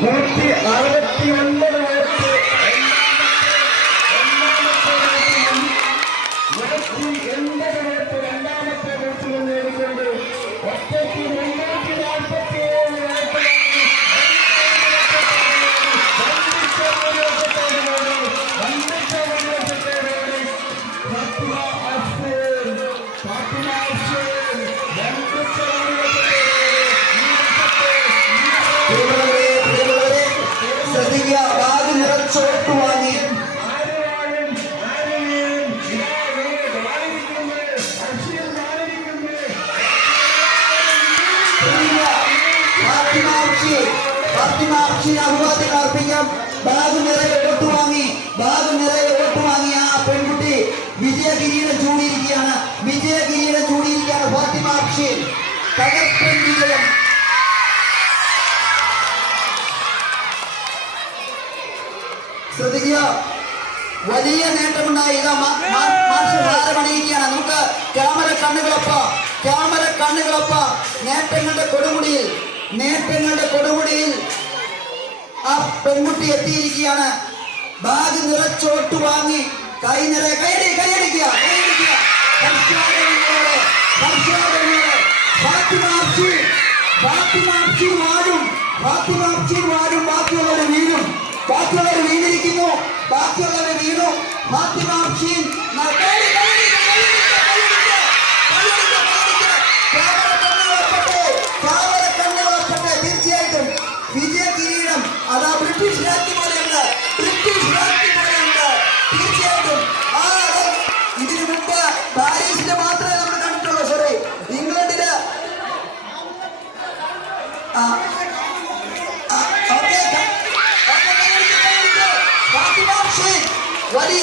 நூற்றி அறுபத்தி ஒன்பது ஓட்டு. நூற்றி எண்பது ஓட்டு. இரண்டாமத்தை ஓட்டு വാങ്ങിയ ആ പെൺകുട്ടി വിജയ. വലിയ നേട്ടമുണ്ടായി നമുക്ക് ക്യാമറ കണ്ണുകളൊപ്പ. ക്യാമറ കണ്ണുകളൊപ്പ. നേട്ടങ്ങളുടെ കൊടുമുടിയിൽ നേട്ടങ്ങളുടെ കൊടുമുടിയിൽ ആ പെൺകുട്ടി എത്തിയിരിക്കുകയാണ്. ബാഗ് നിറച്ചോട്ട് വാങ്ങി കൈ നിറയെ കൈയടി കൈയടിക്കുക കൈയടിക്കുക വാഴും വാഴും ബാക്കിയുള്ളവർ വീഴും. ബാക്കിയുള്ളവർ വീണിരിക്കുന്നു. ബാക്കിയുള്ളവർ വീണു. ഫാത്തിമാക്ഷി ബ്രിട്ടീഷ് രാജ്ഞി പോലെയുണ്ട് ബ്രിട്ടീഷ് രാജ്ഞി പോലെയുണ്ട് തീർച്ചയായിട്ടും. ആ അതെ ഇതിനു മാത്രമേ നമ്മൾ കണ്ടിട്ടുള്ളൂ. സോറി ഇംഗ്ലണ്ടിൽ വലിയ